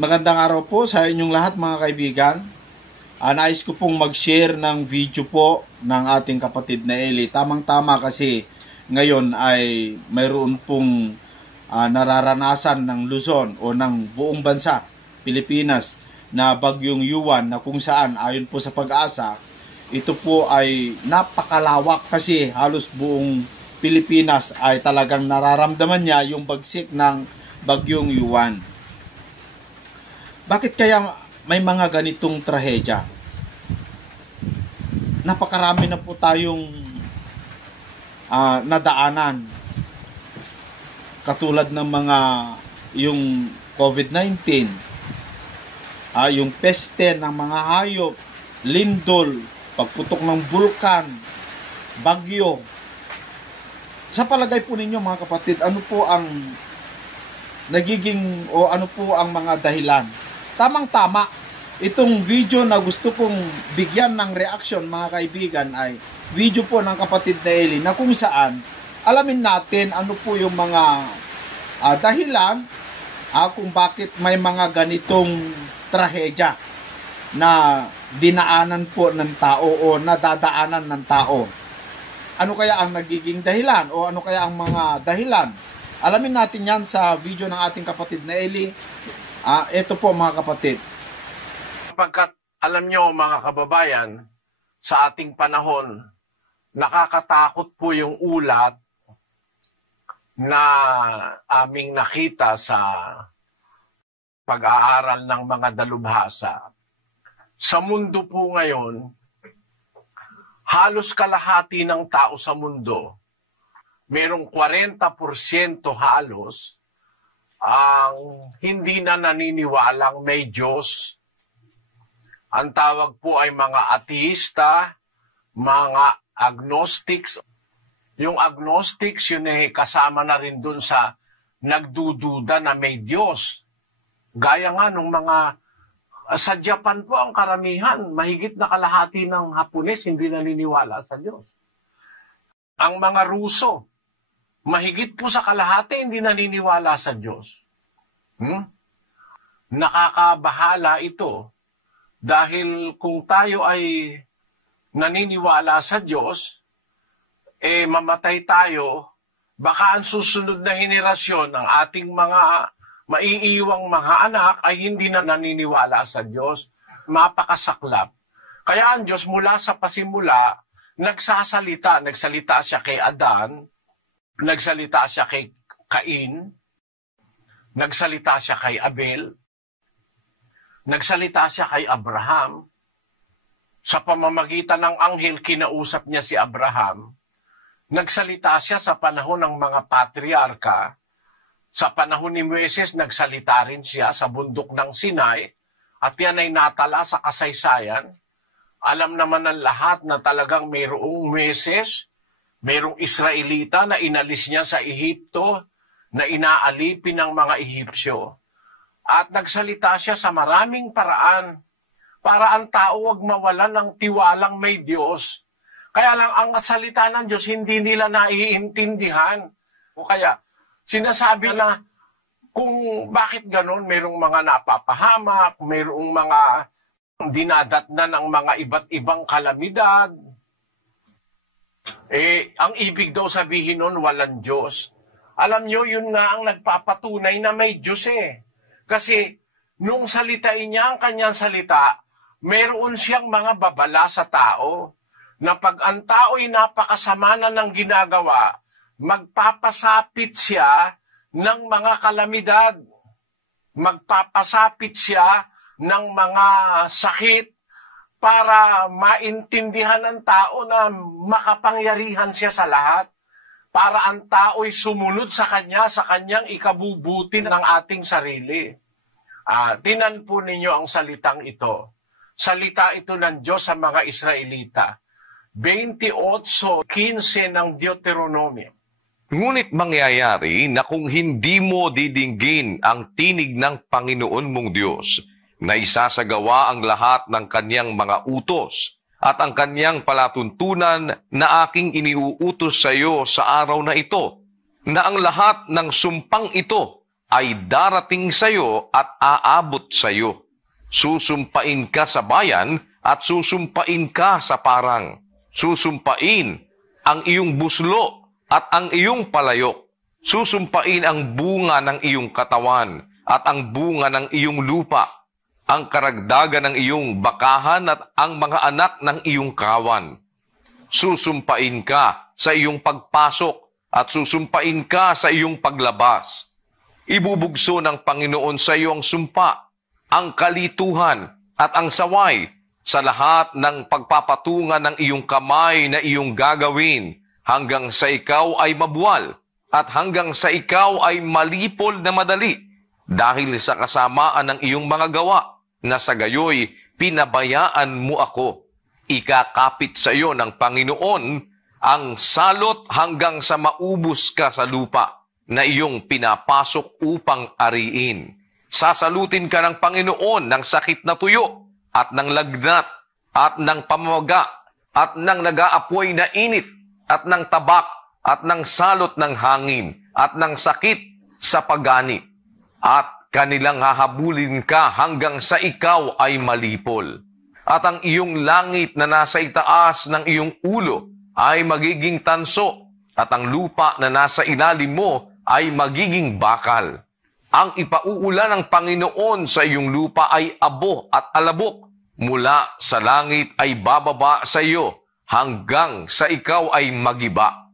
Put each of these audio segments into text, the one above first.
Magandang araw po sa inyong lahat mga kaibigan. Nais ko pong mag-share ng video po ng ating kapatid na Eli. Tamang-tama kasi ngayon ay mayroon pong nararanasan ng Luzon o ng buong bansa, Pilipinas, na bagyong Yuan na kung saan ayon po sa Pag-asa, ito po ay napakalawak kasi halos buong Pilipinas ay talagang nararamdaman niya yung bagsik ng bagyong Yuan. Bakit kaya may mga ganitong trahedya? Napakarami na po tayong nadaanan. Katulad ng mga yung COVID-19, yung peste ng mga hayop, lindol, pagputok ng bulkan, bagyo. Sa palagay po ninyo mga kapatid, ano po ang nagiging o ano po ang mga dahilan? Tamang-tama, itong video na gusto kong bigyan ng reaction mga kaibigan ay video po ng kapatid na Eli na kung saan alamin natin ano po yung mga dahilan kung bakit may mga ganitong trahedya na dinaanan po ng tao o nadadaanan ng tao. Ano kaya ang nagiging dahilan o ano kaya ang mga dahilan? Alamin natin yan sa video ng ating kapatid na Eli. Ito po mga kapatid. Sapagkat alam nyo mga kababayan, sa ating panahon, nakakatakot po yung ulat na aming nakita sa pag-aaral ng mga dalubhasa. Sa mundo po ngayon, halos kalahati ng tao sa mundo, merong 40% halos ang hindi na naniniwalang may Diyos. Ang tawag po ay mga ateista, mga agnostics. Yung agnostics, yun ay kasama na rin dun sa nagdududa na may Diyos. Gaya nga nung mga, sa Japan po ang karamihan, mahigit na kalahati ng Hapones hindi naniniwala sa Diyos. Ang mga Ruso, mahigit po sa kalahati hindi naniniwala sa Diyos. Nakakabahala ito dahil kung tayo ay naniniwala sa Diyos, mamatay tayo, baka ang susunod na henerasyon ng ating mga maiiwang mga anak ay hindi na naniniwala sa Diyos. Mapakasaklap. Kaya ang Diyos mula sa pasimula, nagsalita siya kay Adan, nagsalita siya kay Cain, nagsalita siya kay Abel, nagsalita siya kay Abraham. Sa pamamagitan ng anghel, kinausap niya si Abraham. Nagsalita siya sa panahon ng mga patriarka. Sa panahon ni Moises, nagsalita rin siya sa bundok ng Sinai. At yan ay natala sa kasaysayan. Alam naman ng lahat na talagang mayroong Moises, mayroong Israelita na inalis niya sa Ehipto, na inaalipin ng mga Ehipsyo. At nagsalita siya sa maraming paraan para ang tao wag mawalan ng tiwalang may Diyos. Kaya lang ang salita ng Diyos hindi nila naiintindihan. O kaya sinasabi na kung bakit ganon, mayroong mga napapahamak, mayroong mga dinadatnan ng mga iba't ibang kalamidad. Ang ibig daw sabihin nun, walang Diyos. Alam nyo, yun nga ang nagpapatunay na may Diyos Kasi, nung salitain niya ang kanyang salita, meron siyang mga babala sa tao, na pag ang tao'y napakasama na ng ginagawa, magpapasapit siya ng mga kalamidad. Magpapasapit siya ng mga sakit, para maintindihan ng tao na makapangyarihan siya sa lahat, para ang tao'y sumunod sa kanya, sa kanyang ikabubuti ng ating sarili. Tinan po ninyo ang salitang ito. Salita ito ng Diyos sa mga Israelita. 28:15 ng Deuteronomio. Ngunit mangyayari na kung hindi mo didinggin ang tinig ng Panginoon mong Diyos, na isasagawa ang lahat ng kanyang mga utos at ang kanyang palatuntunan na aking iniuutos sa iyo sa araw na ito, na ang lahat ng sumpang ito ay darating sa iyo at aabot sa iyo. Susumpain ka sa bayan at susumpain ka sa parang. Susumpain ang iyong buslo at ang iyong palayok. Susumpain ang bunga ng iyong katawan at ang bunga ng iyong lupa, ang karagdagan ng iyong bakahan at ang mga anak ng iyong kawan. Susumpain ka sa iyong pagpasok at susumpain ka sa iyong paglabas. Ibubugso ng Panginoon sa iyo ang sumpa, ang kalituhan at ang saway sa lahat ng pagpapatungan ng iyong kamay na iyong gagawin hanggang sa ikaw ay mabuwal at hanggang sa ikaw ay malipol na madali dahil sa kasamaan ng iyong mga gawa na sa gayoy pinabayaan mo ako. Ikakapit sa iyo ng Panginoon ang salot hanggang sa maubos ka sa lupa na iyong pinapasok upang ariin. Sasalutin ka ng Panginoon ng sakit na tuyo at ng lagnat at ng pamamaga at ng nag-aapoy na init at ng tabak at ng salot ng hangin at ng sakit sa pagani. At kanilang hahabulin ka hanggang sa ikaw ay malipol. At ang iyong langit na nasa itaas ng iyong ulo ay magiging tanso, at ang lupa na nasa ilalim mo ay magiging bakal. Ang ipauulan ng Panginoon sa iyong lupa ay abo at alabok. Mula sa langit ay bababa sa iyo hanggang sa ikaw ay magiba.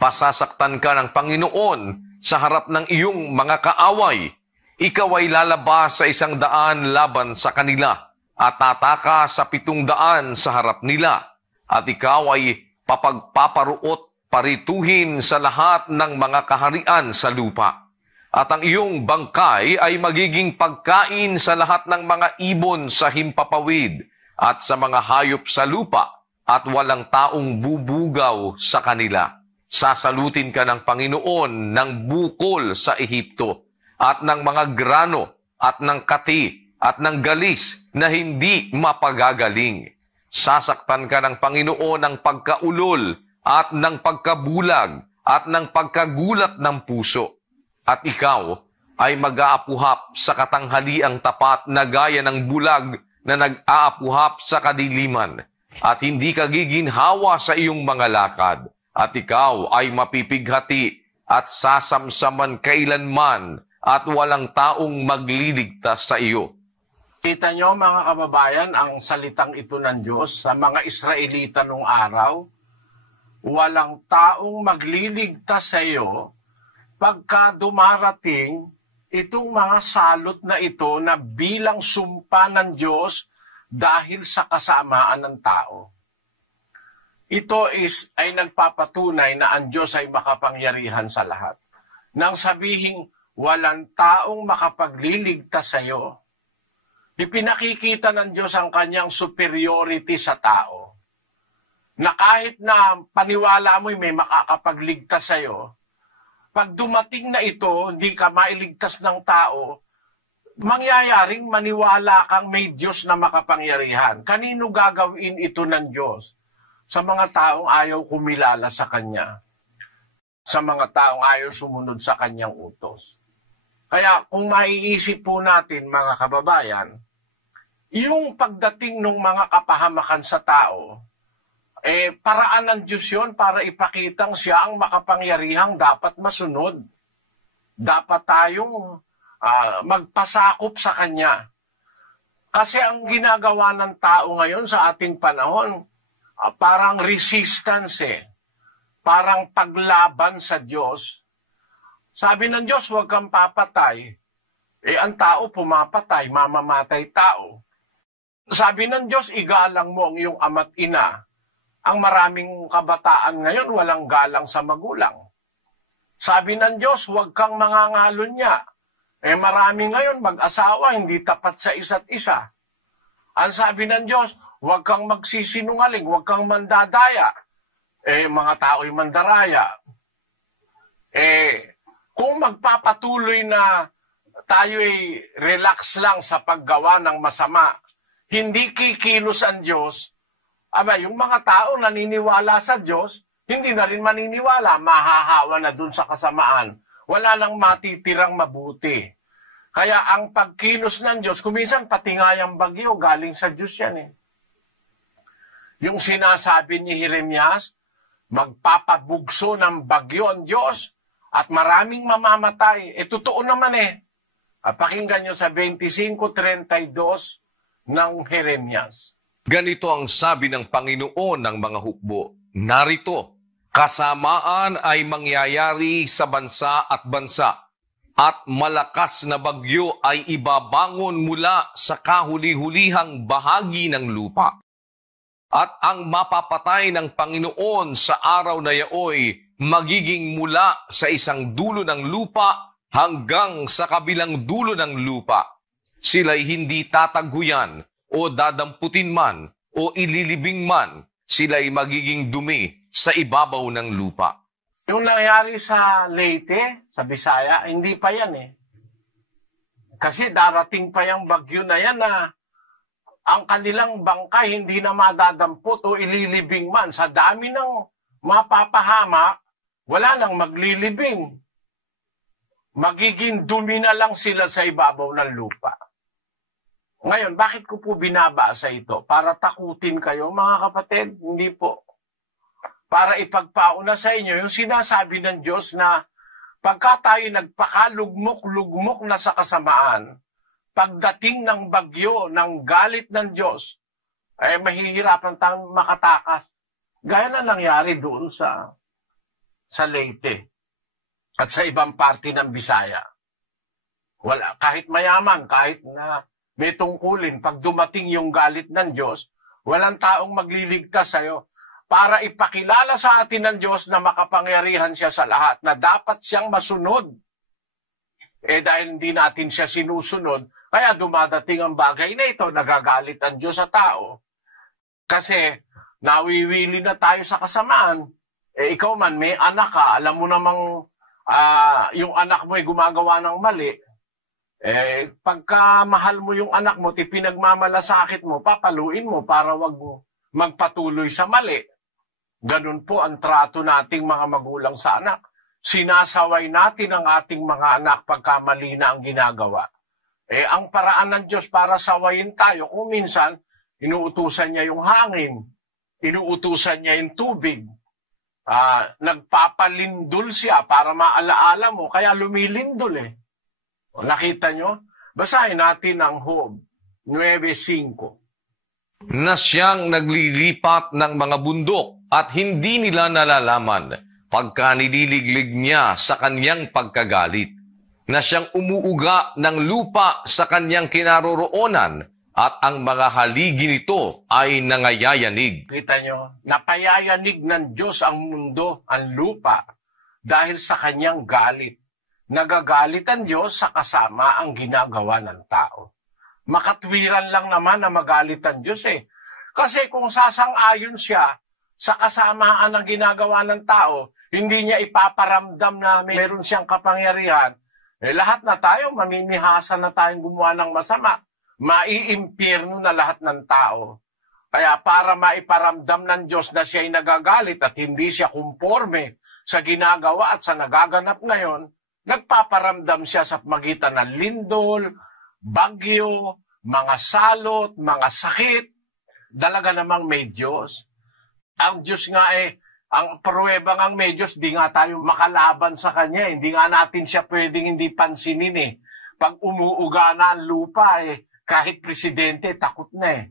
Pasasaktan ka ng Panginoon sa harap ng iyong mga kaaway. Ikaw ay lalabas sa 100 laban sa kanila at tataka sa 700 sa harap nila. At ikaw ay papagpaparuot parituhin sa lahat ng mga kaharian sa lupa. At ang iyong bangkay ay magiging pagkain sa lahat ng mga ibon sa himpapawid at sa mga hayop sa lupa, at walang taong bubugaw sa kanila. Sasalutin ka ng Panginoon ng bukol sa Ehipto, at ng mga grano, at ng kati, at ng galis na hindi mapagagaling. Sasaktan ka ng Panginoon ng pagkaulol, at ng pagkabulag, at ng pagkagulat ng puso. At ikaw ay mag-aapuhap sa katanghaliang tapat na gaya ng bulag na nag-aapuhap sa kadiliman, at hindi ka giginhawa sa iyong mga lakad, at ikaw ay mapipighati at sasamsaman kailanman, at walang taong magliligtas sa iyo. Kita nyo mga kababayan, ang salitang ito ng Diyos sa mga Israelita nung araw, walang taong magliligtas sa iyo pagka dumarating itong mga salot na ito na bilang sumpa ng Diyos dahil sa kasamaan ng tao. Ito ay nagpapatunay na ang Diyos ay makapangyarihan sa lahat. Nang sabihing walang taong makapagliligtas sa iyo, ipinakikita ng Diyos ang kanyang superiority sa tao. Na kahit na paniwala mo'y may makakapagligtas sa iyo, pag dumating na ito, hindi ka mailigtas ng tao, mangyayaring maniwala kang may Diyos na makapangyarihan. Kanino gagawin ito ng Diyos? Sa mga taong ayaw kumilala sa Kanya. Sa mga taong ayaw sumunod sa Kanyang utos. Kaya kung maiisip po natin, mga kababayan, yung pagdating ng mga kapahamakan sa tao, paraan ng Diyos yun para ipakitang siya ang makapangyarihang dapat masunod. Dapat tayong magpasakop sa Kanya. Kasi ang ginagawa ng tao ngayon sa ating panahon, parang resistance parang paglaban sa Diyos. Sabi ng Diyos, huwag kang papatay. Ang tao pumapatay, mamamatay tao. Sabi ng Diyos, igalang mo ang iyong ama't ina. Ang maraming kabataan ngayon, walang galang sa magulang. Sabi ng Diyos, huwag kang mangangalunya. Marami ngayon mag-asawa, hindi tapat sa isa't isa. Ang sabi ng Diyos, huwag kang magsisinungaling, huwag kang mandadaya. Mga tao'y mandaraya. Kung magpapatuloy na tayo'y relax lang sa paggawa ng masama, hindi kikilos ang Diyos, yung mga tao naniniwala sa Diyos, hindi na rin maniniwala, mahahawa na dun sa kasamaan. wala nang matitirang mabuti. Kaya ang pagkilos ng Diyos, kuminsan pati nga yung bagyo, galing sa Diyos yan eh. Yung sinasabi ni Jeremias, magpapabugso ng bagyo ang Diyos at maraming mamamatay. Totoo naman eh. Pakinggan nyo sa 25:32 ng Jeremias. Ganito ang sabi ng Panginoon ng mga hukbo, narito, kasamaan ay mangyayari sa bansa at malakas na bagyo ay ibabangon mula sa kahuli-hulihang bahagi ng lupa. At ang mapapatay ng Panginoon sa araw na yaoy magiging mula sa isang dulo ng lupa hanggang sa kabilang dulo ng lupa. Sila'y hindi tataguyan o dadamputin man o ililibing man. Sila'y magiging dumi sa ibabaw ng lupa. Yung nangyari sa Leyte, sa Bisaya, hindi pa yan eh. Kasi darating pa yung bagyo na yan na ang kanilang bangkay hindi na madadampot o ililibing man. Sa dami ng mapapahamak, wala nang maglilibing. Magiging dumi na lang sila sa ibabaw ng lupa. Ngayon, bakit ko po binabasa ito? Para takutin kayo, mga kapatid? Hindi po. Para ipagpauna sa inyo yung sinasabi ng Diyos na pagka tayo nagpakalugmok-lugmok na sa kasamaan, pagdating ng bagyo, ng galit ng Diyos, ay mahihirapan tayong makatakas. Gaya na nangyari doon sa Leyte at sa ibang parte ng Bisaya. Wala, kahit mayaman, kahit na may tungkulin, pag dumating yung galit ng Diyos, walang taong magliligtas sa'yo para ipakilala sa atin ng Diyos na makapangyarihan siya sa lahat, na dapat siyang masunod. Dahil hindi natin siya sinusunod, kaya dumadating ang bagay na ito, nagagalit ang Diyos sa tao. Kasi nawiwili na tayo sa kasamaan. Ikaw man, may anak ka, alam mo namang yung anak mo ay gumagawa ng mali. Pagka mahal mo yung anak mo, pinagmamalasakit mo, papaluin mo para wag magpatuloy sa mali. Ganun po ang trato nating mga magulang sa anak. Sinasaway natin ang ating mga anak pagka mali na ang ginagawa. Ang paraan ng Diyos para sawayin tayo, kung minsan, inuutusan niya yung hangin, inuutusan niya yung tubig, nagpapalindol siya para maalaala mo, kaya lumilindol eh. Nakita nyo? Basahin natin ang Job 9:5. Na siyang naglilipat ng mga bundok at hindi nila nalalaman pagka nililiglig niya sa kanyang pagkagalit. Na siyang umuuga ng lupa sa kanyang kinaroroonan at ang mga haligi nito ay nangayayanig. Kita nyo? Napayayanig ng Diyos ang mundo, ang lupa, dahil sa kanyang galit. Nagagalit ang Diyos sa kasama ang ginagawa ng tao. Makatwiran lang naman na magalit ang Diyos eh. Kasi kung sasang-ayon siya sa kasamaan ng ginagawa ng tao, hindi niya ipaparamdam na meron siyang kapangyarihan, lahat na tayo, mamimihasa na tayong gumawa ng masama. Maiimpirno na lahat ng tao. Kaya para maiparamdam ng Diyos na siya ay nagagalit at hindi siya kumporme sa ginagawa at sa nagaganap ngayon, nagpaparamdam siya sa magitan ng lindol, bagyo, mga salot, mga sakit. Dalaga namang may Diyos. Ang Diyos nga ang pruweba ngang may Diyos, di nga tayo makalaban sa Kanya. Hindi nga natin siya pwedeng hindi pansinin eh. Pag umuuga na ang lupa kahit presidente, takot na eh.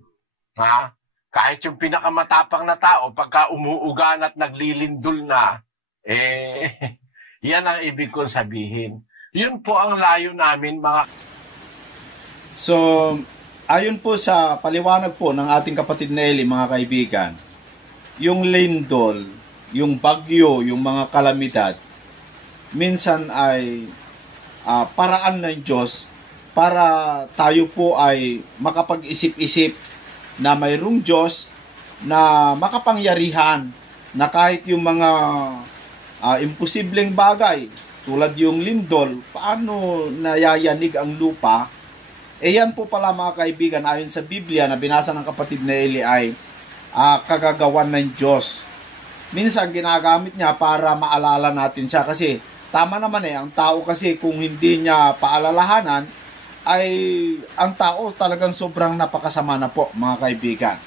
Kahit yung pinakamatapang na tao, pagka umuugan at naglilindol na, yan ang ibig kong sabihin. Yun po ang layo namin, mga... So, ayon po sa paliwanag po ng ating kapatid na Eli, mga kaibigan, yung lindol, yung bagyo, yung mga kalamidad, minsan ay paraan ng Diyos para tayo po ay makapag-isip-isip na mayroong Diyos na makapangyarihan na kahit yung mga imposibleng bagay tulad yung lindol, paano nayayanig ang lupa, yan po pala mga kaibigan, ayon sa Biblia na binasa ng kapatid na Eli ay kagagawan ng Diyos. Minsan ginagamit niya para maalala natin siya kasi tama naman ang tao kasi kung hindi niya paalalahanan, ay ang tao talagang sobrang napakasama na po, mga kaibigan.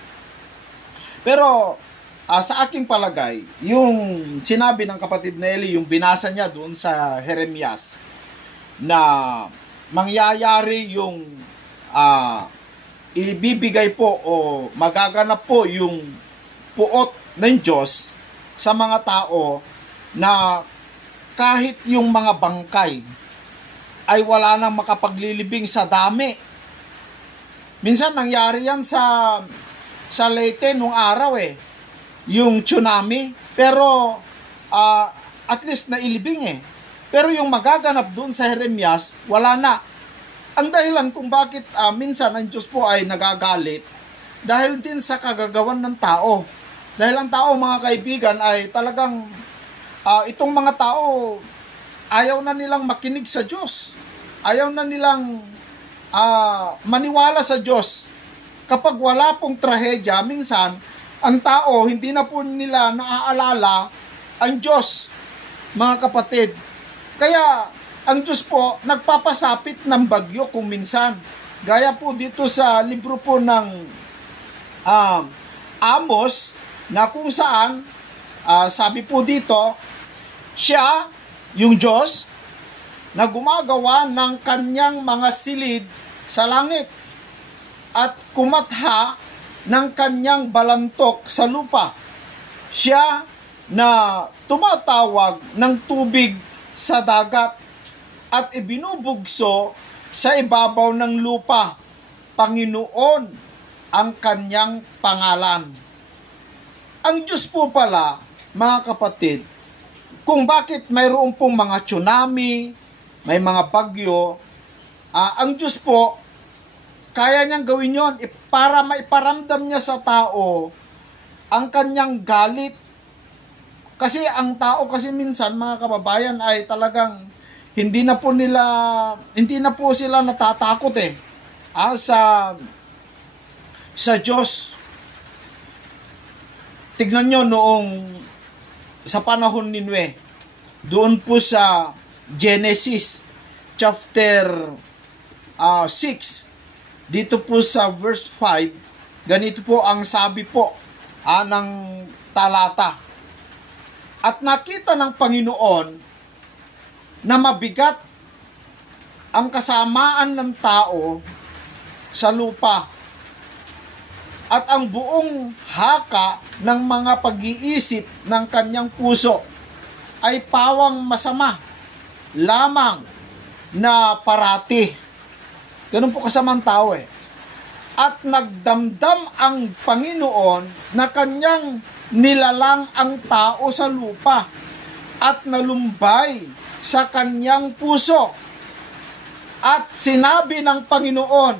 Pero sa aking palagay, yung sinabi ng kapatid na Eli, yung binasa niya doon sa Jeremias, na mangyayari yung ibibigay po o magaganap po yung puot ng Diyos sa mga tao na kahit yung mga bangkay ay wala nang makapaglilibing sa dami. Minsan nangyari yan sa Leyte nung araw yung tsunami, pero at least nailibing Pero yung magaganap doon sa Jeremias, wala na. Ang dahilan kung bakit minsan ang Diyos po ay nagagalit, dahil din sa kagagawan ng tao. Dahil ang tao, mga kaibigan, ay talagang itong mga tao, ayaw na nilang makinig sa Diyos. Ayaw na nilang maniwala sa Diyos. Kapag wala pong trahedya, minsan, ang tao, hindi na po nila naaalala ang Diyos, mga kapatid. Kaya, ang Diyos po, nagpapasapit ng bagyo kung minsan. Gaya po dito sa libro po ng Amos, na kung saan, sabi po dito, siya, yung Diyos, na gumagawa ng kanyang mga silid sa langit at kumatha ng kanyang balantok sa lupa. Siya na tumatawag ng tubig sa dagat at ibinubugso sa ibabaw ng lupa. Panginoon ang kanyang pangalan. Ang Diyos po pala, mga kapatid, kung bakit mayroon pong mga tsunami, may mga bagyo, ang Diyos po, kaya niyang gawin yon para maiparamdam niya sa tao ang kanyang galit. Kasi ang tao kasi minsan, mga kababayan, ay talagang hindi na po sila natatakot sa Diyos. Tignan nyo noong sa panahon ni Noe, doon po sa Genesis chapter 6, dito po sa verse 5, ganito po ang sabi po ng talata. At nakita ng Panginoon na mabigat ang kasamaan ng tao sa lupa at ang buong haka ng mga pag-iisip ng kanyang puso ay pawang masama lamang na parati. Ganun po kasamang tao At nagdamdam ang Panginoon na kanyang nilalang ang tao sa lupa at nalumbay sa kanyang puso. At sinabi ng Panginoon,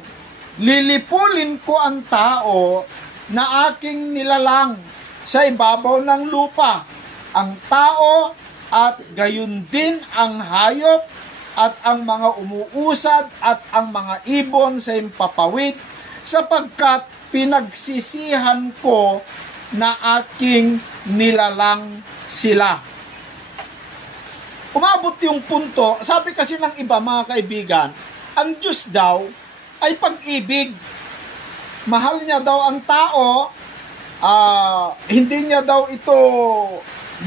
lilipulin ko ang tao na aking nilalang sa ibabaw ng lupa, ang tao at gayon din ang hayop at ang mga umuusad at ang mga ibon sa impapawid, sapagkat pinagsisihan ko na aking nilalang sila. Umabot yung punto, sabi kasi ng iba, mga kaibigan, ang Diyos daw ay pag-ibig. Mahal niya daw ang tao, hindi niya daw ito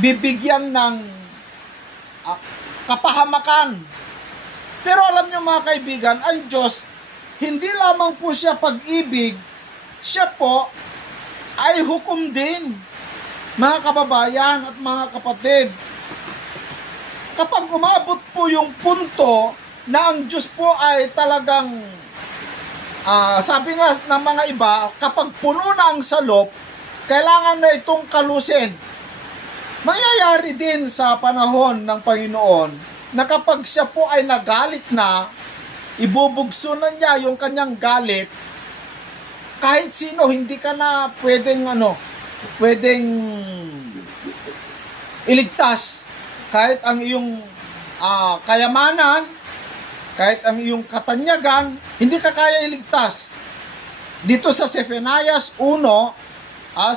bibigyan ng kapahamakan. Pero alam niyo, mga kaibigan, ang Diyos, hindi lamang po siya pag-ibig, siya po ay hukom din, mga kababayan at mga kapatid. Kapag umabot po yung punto na ang Diyos po ay talagang, sabi nga ng mga iba, kapag puno na ang salop, kailangan na itong kalusin. Mangyayari din sa panahon ng Panginoon na kapag siya po ay nagalit na, ibubugso na niya yung kanyang galit, kahit sino, hindi ka na pwedeng iligtas. Kahit ang iyong kayamanan, kahit ang iyong katanyagan, hindi ka kaya iligtas. Dito sa Zephanias 1,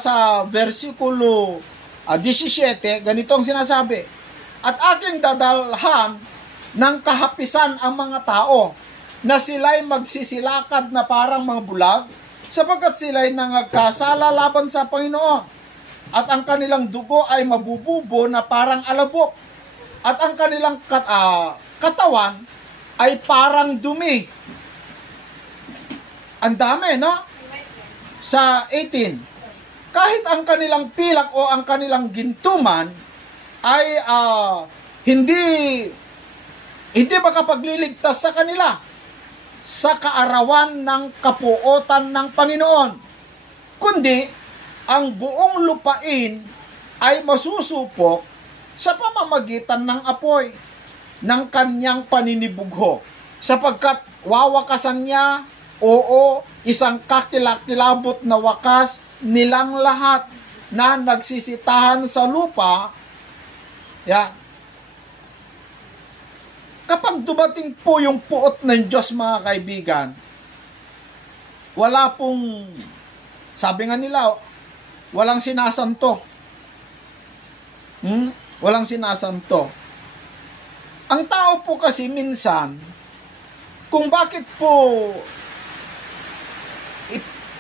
sa versikulo 17, ganito ang sinasabi, at aking dadalhan ng kahapisan ang mga tao, na sila'y magsisilakad na parang mga bulag, sapagkat sila'y nangagkasala laban sa Panginoon, at ang kanilang dugo ay mabububo na parang alabok, at ang kanilang katawan ay parang dumi. Ang dami, no? Sa 18, kahit ang kanilang pilak o ang kanilang gintuman ay hindi makapagliligtas sa kanila sa kaarawan ng kapuotan ng Panginoon, kundi ang buong lupain ay masusupok sa pamamagitan ng apoy ng kanyang paninibugho, sapagkat wawakasan niya, oo, isang kakilakilabot na wakas nilang lahat na nagsisitahan sa lupa. Yan. Kapag dumating po yung puot ng Diyos, mga kaibigan, wala pong, sabi nga nila, walang sinasanto. Walang sinasanto. Ang tao po kasi minsan, kung bakit po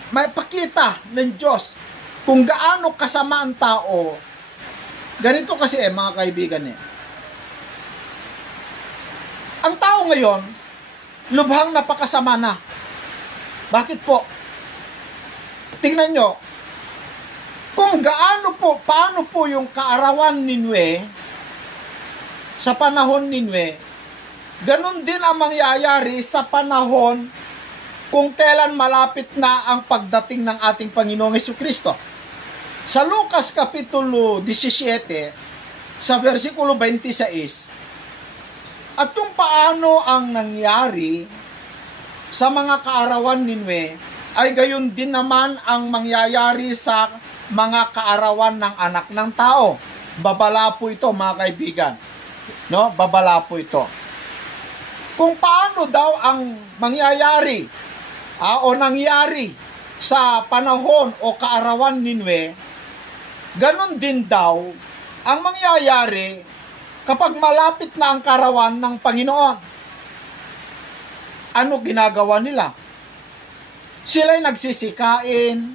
may pakita ng Diyos kung gaano kasama ang tao, ganito kasi mga kaibigan ang tao ngayon, lubhang napakasama na. Bakit po? Tingnan nyo, kung paano po yung kaarawan ni Nue, sa panahon ni Nue, ganun din ang mangyayari sa panahon kung kailan malapit na ang pagdating ng ating Panginoong Jesucristo. Sa Lucas Kapitulo 17, sa versikulo 26, at kung paano ang nangyari sa mga kaarawan ni Nue, ay gayon din naman ang mangyayari sa mga kaarawan ng anak ng tao. Babala po ito, mga kaibigan. No? Babala po ito. Kung paano daw ang mangyayari o nangyari sa panahon o kaarawan ni Nue, ganon din daw ang mangyayari kapag malapit na ang kaarawan ng Panginoon. Ano ginagawa nila? Sila'y nagsisikain,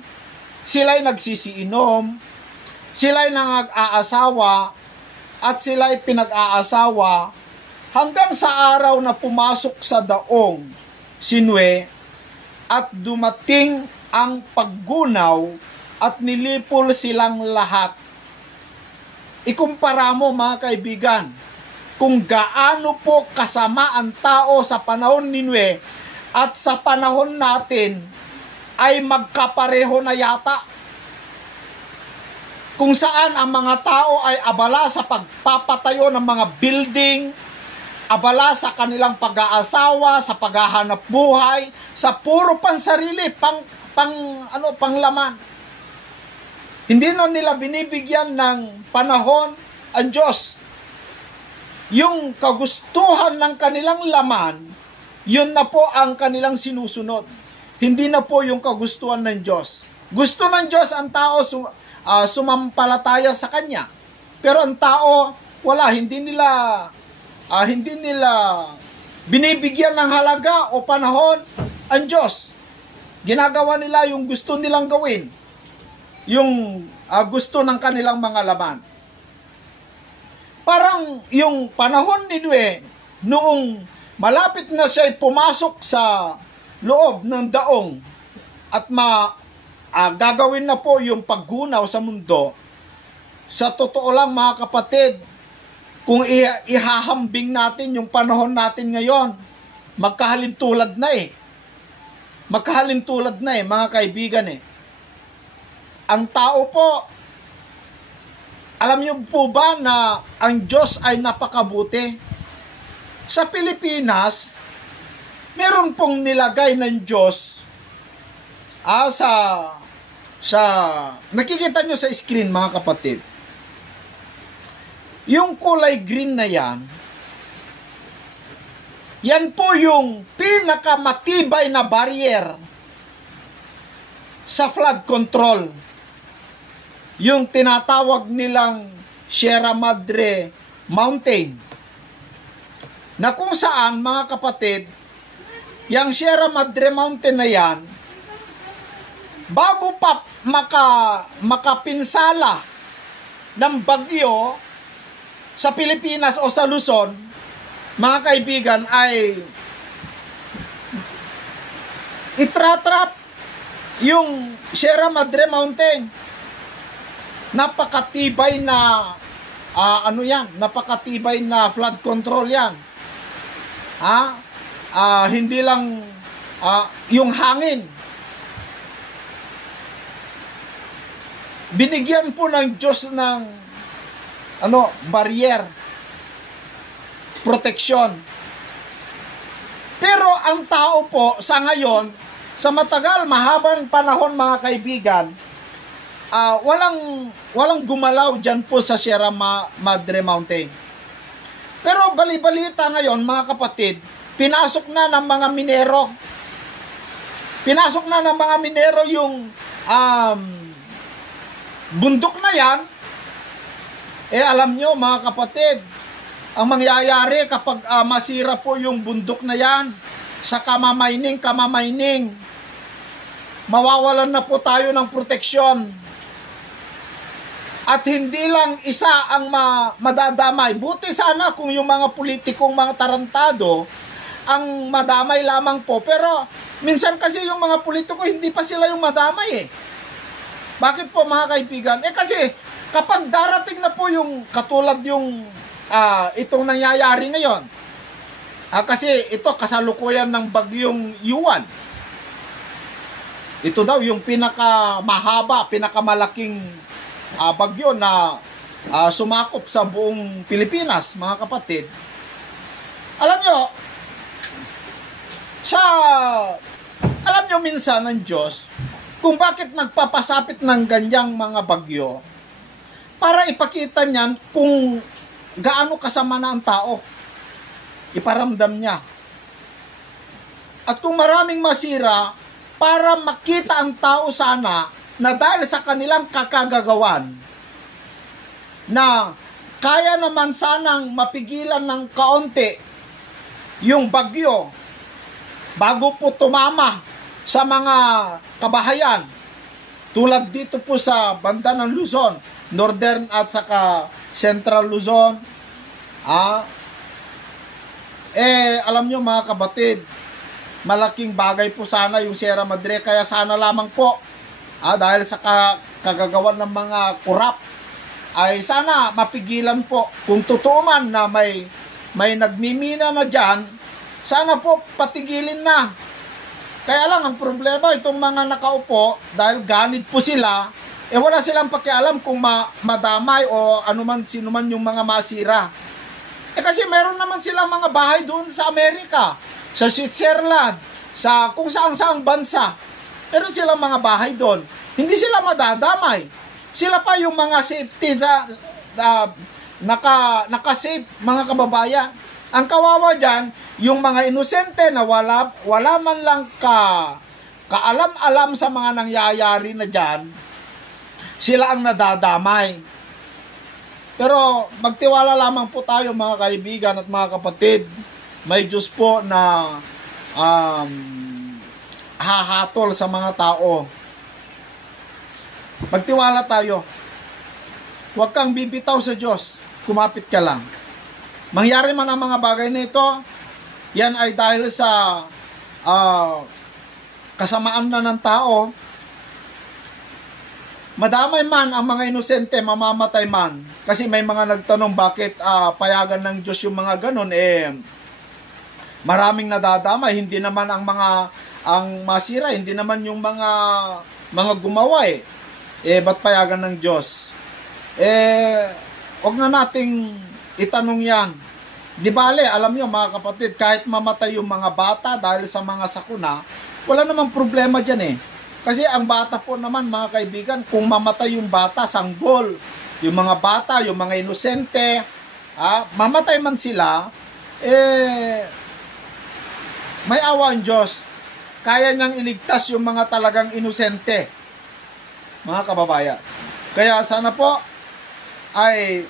sila'y nagsisiinom, sila'y nangag-aasawa, at sila'y pinag-aasawa, hanggang sa araw na pumasok sa daong si Nue, at dumating ang paggunaw, at nilipol silang lahat. Ikumpara mo, mga kaibigan, kung gaano po kasama ang tao sa panahon ni Nue at sa panahon natin ay magkapareho na yata. Kung saan ang mga tao ay abala sa pagpapatayo ng mga building, abala sa kanilang pag-aasawa, sa paghahanap buhay, sa puro pansarili, panglaman. Hindi na nila binibigyan ng panahon ang Diyos. Yung kagustuhan ng kanilang laman, yun na po ang kanilang sinusunod. Hindi na po yung kagustuhan ng Diyos. Gusto ng Diyos ang tao sumampalataya sa Kanya. Pero ang tao, wala, hindi nila binibigyan ng halaga o panahon ang Diyos. Ginagawa nila yung gusto nilang gawin. Yung gusto ng kanilang mga laman. Parang yung panahon ni Nue, noong malapit na siya pumasok sa loob ng daong at gagawin na po yung paggunaw sa mundo, sa totoo lang, mga kapatid, kung ihahambing natin yung panahon natin ngayon, magkahalintulad na Magkahalintulad na mga kaibigan Ang tao po, alam niyo po ba na ang Diyos ay napakabuti? Sa Pilipinas, meron pong nilagay ng Diyos nakikita nyo sa screen, mga kapatid. Yung kulay green na yan po yung pinakamatibay na barrier sa flood control. Yung tinatawag nilang Sierra Madre Mountain, na kung saan, mga kapatid, yung Sierra Madre Mountain na yan, bago pa makapinsala ng bagyo sa Pilipinas o sa Luzon, mga kaibigan, ay itratrap yung Sierra Madre Mountain. Napakatibay na napakatibay na flood control yan. Hindi lang yung hangin. Binigyan po ng Diyos ng barrier, protection. Pero ang tao po sa ngayon, sa matagal, mahabang panahon, mga kaibigan, walang gumalaw dyan po sa Sierra Madre Mountain. Pero bali-balita ngayon, mga kapatid, pinasok na ng mga minero. Pinasok na ng mga minero yung bundok na yan. Alam nyo, mga kapatid, ang mangyayari kapag masira po yung bundok na yan, sa kamamining, mawawalan na po tayo ng proteksyon. At hindi lang isa ang madadamay. Buti sana kung yung mga politikong mga tarantado ang madamay lamang po. Pero minsan kasi yung mga politiko, hindi pa sila yung madamay eh. Bakit po, mga kaibigan? Kasi kapag darating na po yung katulad yung itong nangyayari ngayon, kasi ito kasalukuyan ng bagyong Yuan. Ito daw yung pinakamahaba, pinakamalaking bagyo na sumakop sa buong Pilipinas, mga kapatid. Alam nyo minsan ng Diyos kung bakit nagpapasapit ng ganyang mga bagyo, para ipakita niyan kung gaano kasama na ang tao. Iparamdam niya. At kung maraming masira, para makita ang tao sana na dahil sa kanilang kakagagawan, na kaya naman sanang mapigilan ng kaunti yung bagyo bago po tumama sa mga kabahayan, tulad dito po sa banda ng Luzon, Northern at saka Central Luzon. Alam nyo, mga kapatid, malaking bagay po sana yung Sierra Madre, kaya sana lamang po dahil sa kagagawan ng mga kurap, ay sana mapigilan po. Kung totoo man na may nagmimina na dyan, sana po patigilin na. Kaya lang ang problema, itong mga nakaupo, dahil ganid po sila, wala silang pakialam kung madamay o sino man yung mga masira. Kasi meron naman silang mga bahay doon sa Amerika, sa Switzerland, sa kung saan-saang bansa. Meron silang mga bahay doon. Hindi sila madadamay. Sila pa yung mga safety naka-safe, mga kababayan. Ang kawawa dyan, yung mga inosente na wala man lang kaalam-alam sa mga nangyayari na dyan, sila ang nadadamay. Pero magtiwala lamang po tayo, mga kaibigan at mga kapatid. May Diyos po na hahatol sa mga tao. Magtiwala tayo. Huwag kang bibitaw sa Diyos. Kumapit ka lang. Mangyari man ang mga bagay na ito, yan ay dahil sa kasamaan na ng tao. Madamay man ang mga inosente, mamamatay man. Kasi may mga nagtanong bakit payagan ng Diyos yung mga ganun. Maraming nadadamay. Hindi naman ang masira, hindi naman yung mga gumawa ba't payagan ng Diyos? Huwag na nating itanong yan. Di bale, alam nyo, mga kapatid, kahit mamatay yung mga bata dahil sa mga sakuna, wala namang problema dyan Kasi ang bata po naman, mga kaibigan, kung mamatay yung bata, sanggol. Yung mga bata, yung mga inosente, mamatay man sila, may awa ang Diyos. Kaya niyang iligtas yung mga talagang inosente, mga kababayan. Kaya sana po ay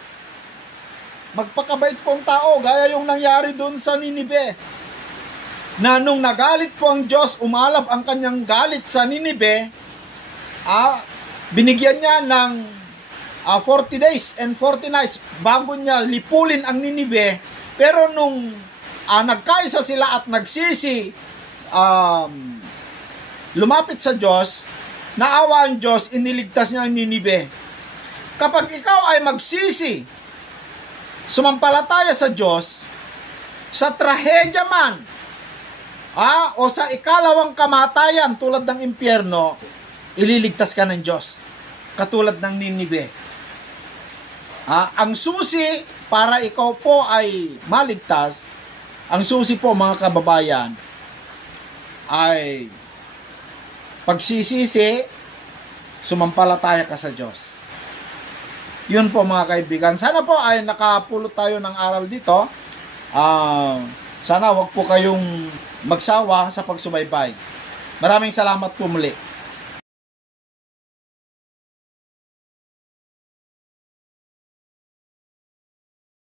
magpakabait po ang tao, gaya yung nangyari doon sa Ninive. Na nung nagalit po ang Diyos, umalab ang kanyang galit sa Ninive, binigyan niya ng 40 days and 40 nights bago niya lipulin ang Ninive. Pero nung nagkaisa sila at nagsisi, lumapit sa Diyos, naawa ang Diyos, iniligtas niya ang Ninive. Kapag ikaw ay magsisi, sumampalataya sa Diyos, sa trahedya man, o sa ikalawang kamatayan tulad ng impyerno, ililigtas ka ng Diyos. Katulad ng Ninive. Ang susi para ikaw po ay maligtas, ang susi po mga kababayan, ay pagsisisi, sumampalataya ka sa Diyos. Yun po mga kaibigan. Sana po ay nakapulot tayo ng aral dito. Sana wag po kayong magsawa sa pagsubaybay. Maraming salamat po muli.